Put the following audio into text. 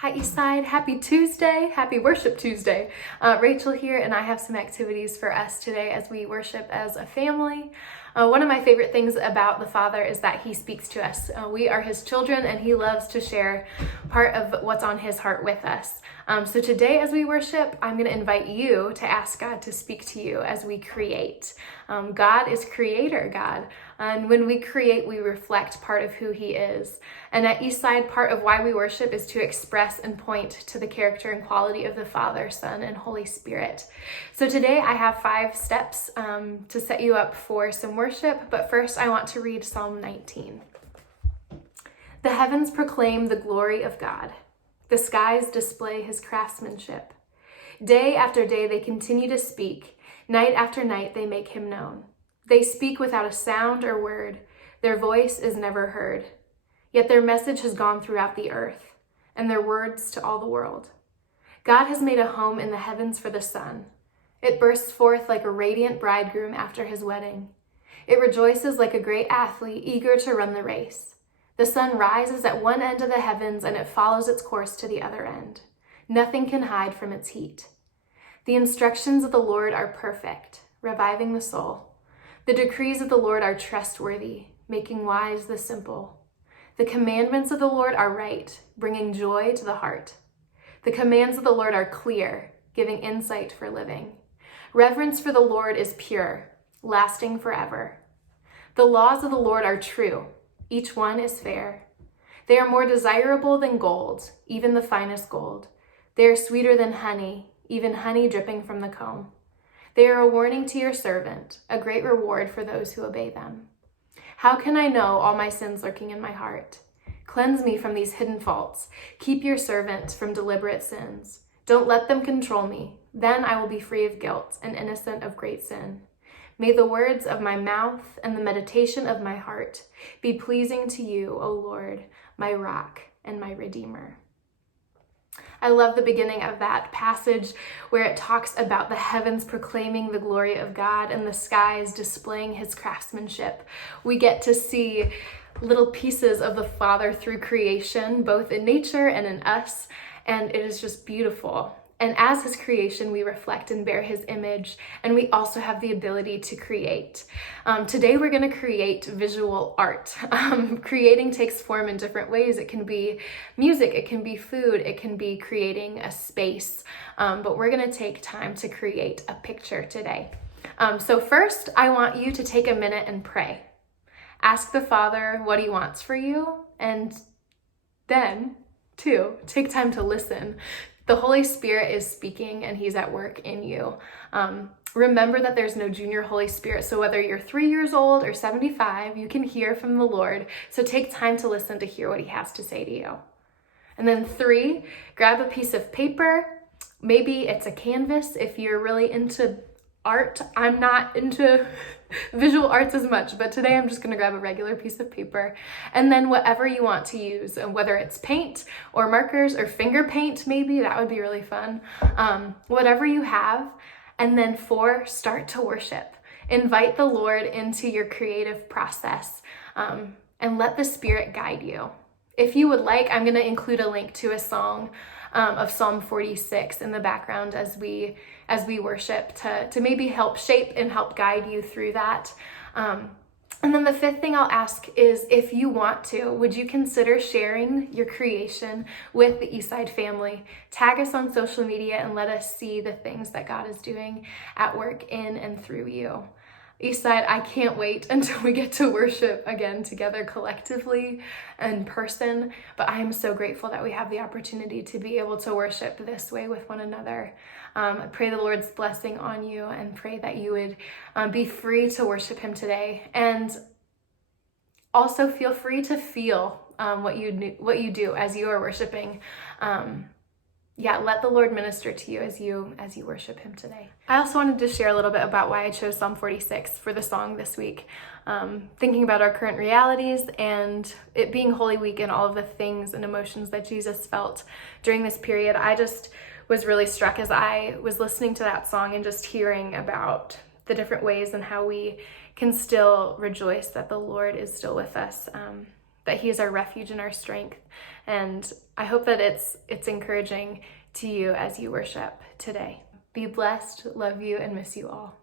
Hi Eastside, happy Tuesday, happy Worship Tuesday. Rachel here, and I have some activities for us today as we worship as a family. One of my favorite things about the Father is that He speaks to us. We are His children, and He loves to share part of what's on His heart with us. So today as we worship, I'm going to invite you to ask God to speak to you as we create. God is Creator God, and when we create, we reflect part of who He is. And at Eastside, part of why we worship is to express and point to the character and quality of the Father, Son, and Holy Spirit. So today I have 5 steps to set you up for some worship, but first I want to read Psalm 19. The heavens proclaim the glory of God. The skies display His craftsmanship. Day after day they continue to speak. Night after night they make Him known. They speak without a sound or word. Their voice is never heard. Yet their message has gone throughout the earth, and their words to all the world. God has made a home in the heavens for the sun. It bursts forth like a radiant bridegroom after his wedding. It rejoices like a great athlete eager to run the race. The sun rises at one end of the heavens, and it follows its course to the other end. Nothing can hide from its heat. The instructions of the Lord are perfect, reviving the soul. The decrees of the Lord are trustworthy, making wise the simple. The commandments of the Lord are right, bringing joy to the heart. The commands of the Lord are clear, giving insight for living. Reverence for the Lord is pure, lasting forever. The laws of the Lord are true, each one is fair. They are more desirable than gold, even the finest gold. They are sweeter than honey, even honey dripping from the comb. They are a warning to your servant, a great reward for those who obey them. How can I know all my sins lurking in my heart? Cleanse me from these hidden faults. Keep your servant from deliberate sins. Don't let them control me. Then I will be free of guilt and innocent of great sin. May the words of my mouth and the meditation of my heart be pleasing to you, O Lord, my rock and my redeemer. I love the beginning of that passage where it talks about the heavens proclaiming the glory of God and the skies displaying His craftsmanship. We get to see little pieces of the Father through creation, both in nature and in us, and it is just beautiful. And as His creation, we reflect and bear His image, and we also have the ability to create. Today, we're going to create visual art. Creating takes form in different ways. It can be music, it can be food, it can be creating a space, but we're going to take time to create a picture today. So first, I want you to take a minute and pray. Ask the Father what He wants for you, and then, 2, take time to listen. The Holy Spirit is speaking, and He's at work in you. Remember that there's no junior Holy Spirit, so whether you're 3 years old or 75, you can hear from the Lord. So take time to listen to hear what He has to say to you. And then 3, grab a piece of paper. Maybe it's a canvas if you're really into art. I'm not into visual arts as much, but today I'm just going to grab a regular piece of paper, and then whatever you want to use, and whether it's paint or markers or finger paint, maybe that would be really fun. Whatever you have. And then 4, start to worship. Invite the Lord into your creative process, and let the Spirit guide you. If you would like, I'm going to include a link to a song of Psalm 46 in the background as we worship to maybe help shape and help guide you through that. And then the 5th thing I'll ask is, if you want to, would you consider sharing your creation with the Eastside family? Tag us on social media and let us see the things that God is doing at work in and through you. Eastside, I can't wait until we get to worship again together collectively in person, but I am so grateful that we have the opportunity to be able to worship this way with one another. I pray the Lord's blessing on you, and pray that you would be free to worship Him today, and also feel free to feel what you do as you are worshiping. Let the Lord minister to you as you worship Him today. I also wanted to share a little bit about why I chose Psalm 46 for the song this week. Thinking about our current realities and it being Holy Week and all of the things and emotions that Jesus felt during this period, I just was really struck as I was listening to that song and just hearing about the different ways and how we can still rejoice that the Lord is still with us that He is our refuge and our strength. And I hope that it's encouraging to you as you worship today. Be blessed, love you, and miss you all.